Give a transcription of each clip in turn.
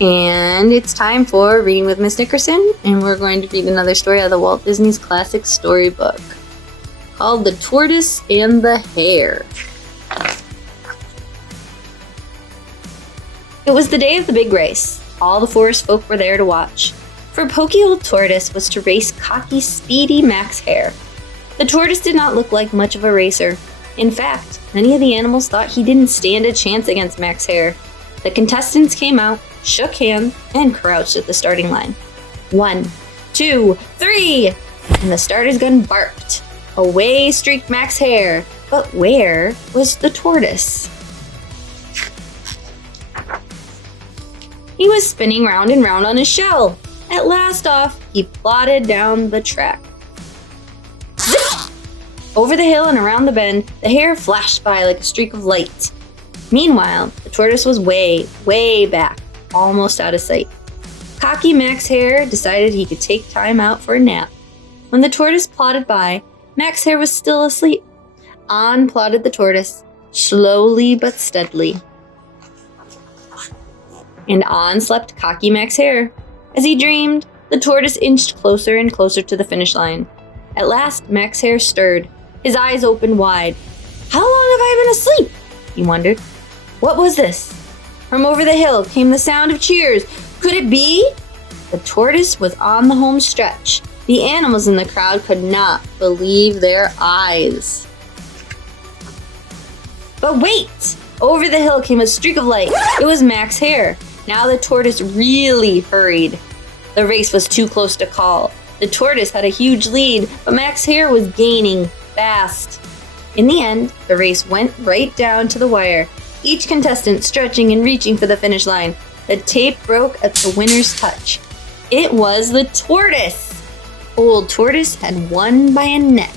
And it's time for Reading with Miss Nickerson, and we're going to read another story out of the Walt Disney's classic storybook called The Tortoise and the Hare. It was the day of the big race. All the forest folk were there to watch, for Pokey Old Tortoise was to race cocky, speedy Max Hare. The tortoise did not look like much of a racer. In fact, many of the animals thought he didn't stand a chance against Max Hare. The contestants came out, shook hands, and crouched at the starting line. 1, 2, 3! And the starter's gun barked. Away streaked Max Hare. But where was the tortoise? He was spinning round and round on his shell. At last off, he plodded down the track. Zip! Over the hill and around the bend, the hare flashed by like a streak of light. Meanwhile, the tortoise was way, way back, almost out of sight. Cocky Max Hare decided he could take time out for a nap. When the tortoise plodded by, Max Hare was still asleep. On plodded the tortoise, slowly but steadily. And on slept cocky Max Hare. As he dreamed, the tortoise inched closer and closer to the finish line. At last, Max Hare stirred. His eyes opened wide. How long have I been asleep? He wondered. What was this? From over the hill came the sound of cheers. Could it be? The tortoise was on the home stretch. The animals in the crowd could not believe their eyes. But wait! Over the hill came a streak of light. It was Max Hare. Now the tortoise really hurried. The race was too close to call. The tortoise had a huge lead, but Max Hare was gaining fast. In the end, the race went right down to the wire, each contestant stretching and reaching for the finish line. The tape broke at the winner's touch. It was the tortoise! Old Tortoise had won by a neck.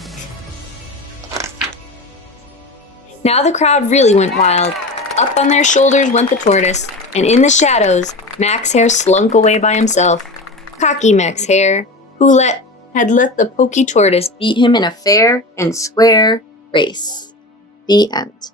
Now the crowd really went wild. Up on their shoulders went the tortoise, and in the shadows, Max Hare slunk away by himself. Cocky Max Hare, who had let the Pokey Tortoise beat him in a fair and square race. The end.